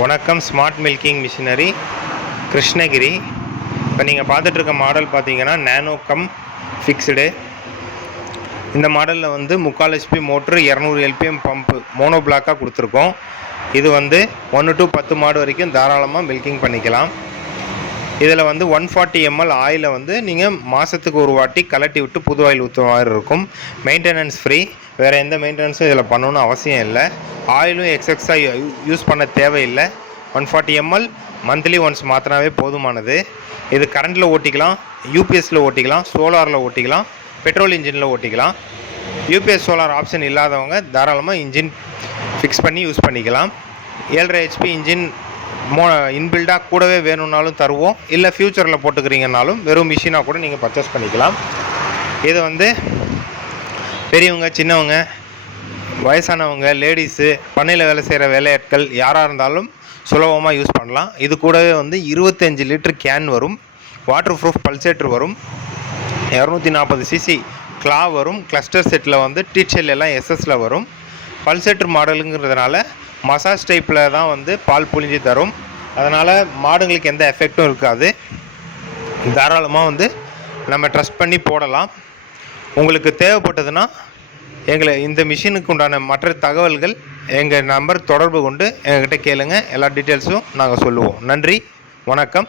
வணக்கம். Smart milking machinery Krishnagiri. இப்போ நீங்கள் பார்த்துட்ருக்க மாடல் பார்த்தீங்கன்னா நேனோ கம் ஃபிக்ஸ்டு. இந்த மாடலில் வந்து 3/4 HP motor, 200 LPM pump mono பிளாக்காக கொடுத்துருக்கோம். இது வந்து 1 to 10 மாடு வரைக்கும் தாராளமாக மில்கிங் பண்ணிக்கலாம். இதில் வந்து 140 ml ஆயிலை வந்து நீங்கள் மாதத்துக்கு ஒரு வாட்டி கலட்டி விட்டு புது ஆயில் ஊற்றுற மாதிரி இருக்கும். Maintenance free. வேறு எந்த மெயின்டெனன்ஸும் இதில் பண்ணணும்னு அவசியம் இல்லை. ஆயிலும் எக்ஸஸாக யூஸ் பண்ண தேவையில்லை. 140 ml மந்த்லி ஒன்ஸ் மாற்றினாவே போதுமானது. இது கரண்டில் ஓட்டிக்கலாம், யூபிஎஸ்சில் ஓட்டிக்கலாம், சோலாரில் ஓட்டிக்கலாம், பெட்ரோல் இன்ஜினில் ஓட்டிக்கலாம். யூபிஎஸ் சோலார் ஆப்ஷன் இல்லாதவங்க தாராளமாக இன்ஜின் ஃபிக்ஸ் பண்ணி யூஸ் பண்ணிக்கலாம். 7.5 HP இன்ஜின் இன்பில்டாக கூடவே வேணும்னாலும் தருவோம். இல்லை ஃப்யூச்சரில் போட்டுக்கிறீங்கனாலும் வெறும் மிஷினாக கூட நீங்கள் பர்ச்சேஸ் பண்ணிக்கலாம். இது வந்து பெரியவங்க, சின்னவங்க, வயசானவங்க, லேடிஸு, பண்ணையில் வேலை செய்கிற வேலையாட்கள் யாராக இருந்தாலும் சுலபமாக யூஸ் பண்ணலாம். இது கூடவே வந்து 25 லிட்டர் கேன் வரும், வாட்டர் ப்ரூஃப் பல்சேட்டர் வரும், 240 cc கிளா வரும். கிளஸ்டர் செட்டில் வந்து டீச்சல் எல்லாம் எஸ்எஸில் வரும். பல்சேட்டர் மாடலுங்கிறதுனால மசாஜ் டைப்பில் தான் வந்து பால் புழிஞ்சு தரும். அதனால் மாடுங்களுக்கு எந்த எஃபெக்டும் இருக்காது. தாராளமாக வந்து நம்ம ட்ரஸ்ட் பண்ணி போடலாம். உங்களுக்கு தேவைப்பட்டதுன்னா இந்த மிஷினுக்கு உண்டான மற்ற தகவல்கள் எங்கள் நம்பர் தொடர்பு கொண்டு எங்ககிட்ட கேளுங்க. எல்லா டீட்டெயில்ஸும் நாங்கள் சொல்லுவோம். நன்றி, வணக்கம்.